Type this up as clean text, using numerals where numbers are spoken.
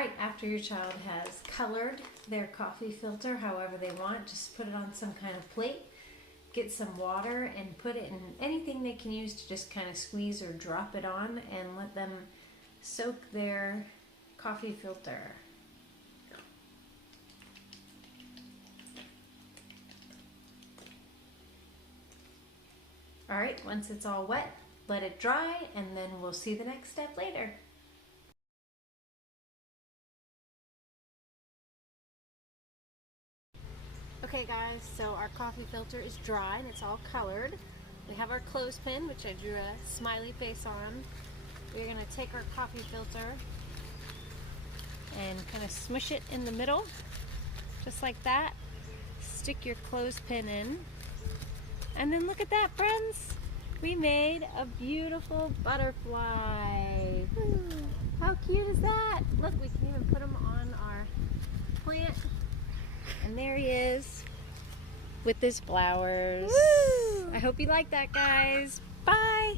Alright, after your child has colored their coffee filter however they want, just put it on some kind of plate, get some water and put it in anything they can use to just kind of squeeze or drop it on and let them soak their coffee filter. Alright, once it's all wet, let it dry and then we'll see the next step later. Okay guys, so our coffee filter is dry and it's all colored. We have our clothespin, which I drew a smiley face on. We're going to take our coffee filter and kind of smush it in the middle, just like that. Stick your clothespin in. And then look at that, friends! We made a beautiful butterfly. How cute is that? Look, we can even put him on our plant. And there he is with his flowers. Woo! I hope you like that, guys. Bye!